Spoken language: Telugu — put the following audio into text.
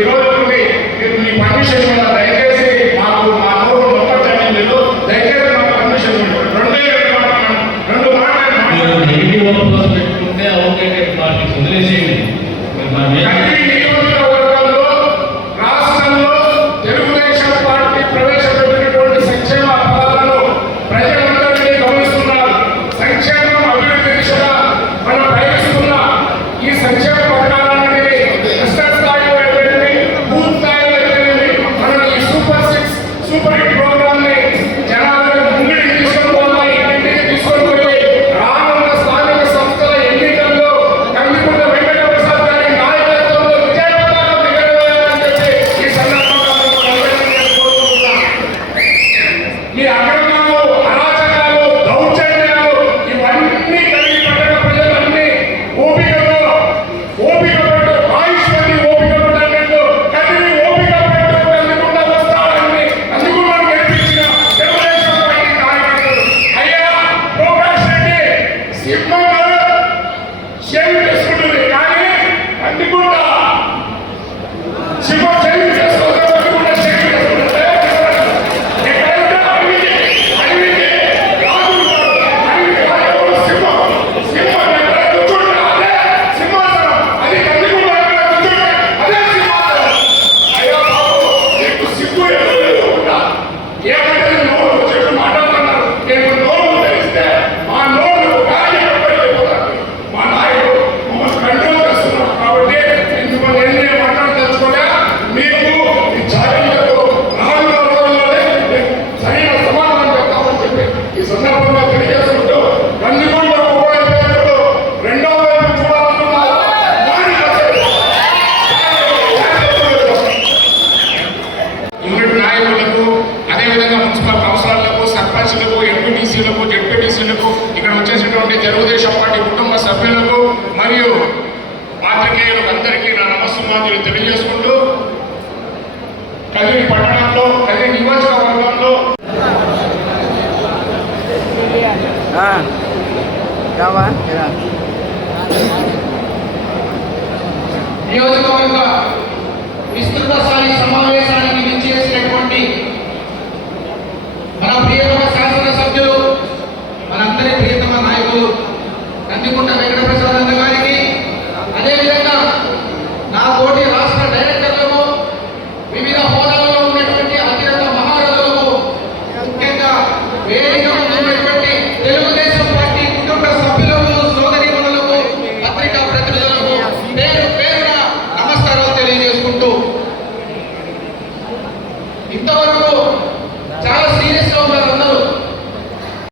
ఈరోజు మీ పర్మిషన్ దయచేసి మాకు మా నోరు మొత్తం ఛానల్ దయచేసి మాకు పర్మిషన్ రెండు మాటలు పెట్టుకుంటే అవుట్డేటెడ్ పార్టీస్ వదిలేసేయండి. రాష్ట్రంలో తెలుగుదేశం పార్టీ ప్రవేశపెట్టినటువంటి సంక్షేమ పథకాలను ప్రజలందరినీ గమనిస్తున్నారు. సంక్షేమం అభివృద్ధి దిశగా మనం ప్రయత్నిస్తున్నా ఈ సంక్షేమ పథకాలన్నీ రాష్ట్ర స్థాయిలో అయిపోయింది, బూత్ స్థాయిలో అయిపోయింది. మనం ఈ సూపర్ హిట్ ప్రోగ్రామ్ ని జనాలను ముందుకు తీసుకొని ఇంటికి తీసుకొని పోయి రానున్న స్థానిక సంస్థల ఎన్నికల్లో కందికుంట వెంకట ప్రసాద్ గారి నాయకత్వంలో విజయవంతంగా దిగవేయాలని చెప్పి ఈ సందర్భంగా కోరుకుంటున్నాం. ఈ అక్రమాలు, అరాచకాలు, దౌర్జన్యాలు ఇవన్నీ కలిగి పట్టణ ప్రజలన్నీ ఓపికతో ఓపికపట్టు ఆయుష్మతి ఓపికపట్టు కదిలి ఓపికపట్టు కందికుంట వస్తారని అందుకుండా గెలిపించిన తెలుగుదేశం పార్టీ కార్యకర్తలు అయ్యా ప్రకాష్ రెడ్డి సింహంగా షేవ్ చేసుకుంటుంది కానీ అందుకుంట సింహం షేవ్ చేసుకోవాలి అందుకుంట షేవ్ చేసుకుంటే ఎక్కడైతే అడవికి రాజు ఉంటాడు. అడవికి రాజు సింహం ఎక్కడ కూర్చుంటే అదే సింహాసనం, అది కందికుంట ఎక్కడ కూర్చుంటే అదే సింహాసనం. అయ్యా బాబు నీకు సిగ్గు ఎదురు ఉంటా ఏమంటే నోరు వచ్చేట్టు మాట్లాడుతున్నారు. నేను నోరు తెలిస్తే మా నోరు గాలి పడిపోతాను. మా నాయకుడు మమ్మల్ని కంట్రోల్ చేస్తున్నారు కాబట్టి మిమ్మల్ని ఎన్ని మాట్లాడి తెలుసుకోలే మీకు ఈ ఛాలెంజ్లకు 4 రోజుల్లోనే సరైన సమాధానం చెప్తామని చెప్పి ఈ సందర్భంగా తెలియజేసుకుంటూ కందికుంట ఉపయోగించుకుంటూ రెండో వైపు చూడాలనుకున్నారు. యూనిట్ నాయకులకు అదేవిధంగా మున్సిపల్ కౌన్సిలర్లకు, సర్పంచ్లకు, ఎంపీటీసీలకు, జెడ్పీటీసీలకు, ఇక్కడ వచ్చేసినటువంటి తెలుగుదేశం పార్టీ కుటుంబ సభ్యులకు మరియు పాత్రికేయులకు అందరికీ నా నమస్సుమాంజలి తెలియజేసుకుంటూ కదిరి పట్టణంలో కదిరి నియోజకవర్గంలో నియోజకవర్గ విస్తృత స్థాయి సమావేశానికి విచ్చేసినటువంటి మన ప్రియతమ శాసనసభ్యులు, మనందరి ప్రియతమ నాయకులు కందికుంట వెంకట ప్రసాద్ అన్న గారికి, అదేవిధంగా నా తోటి రాష్ట్ర డైరెక్టర్లకు, వివిధ హోదాలలో ఉన్నటువంటి అత్యంత మహారథులకు, ముఖ్యంగా వేదిక ఉన్నటువంటి తెలుగుదేశం పార్టీ కుటుంబ సభ్యులకు, సోదరీమణులకు, పత్రికా ప్రతినిధులకు పేరు పేరున నమస్కారాలు తెలియజేసుకుంటూ ఇంతవరకు చాలా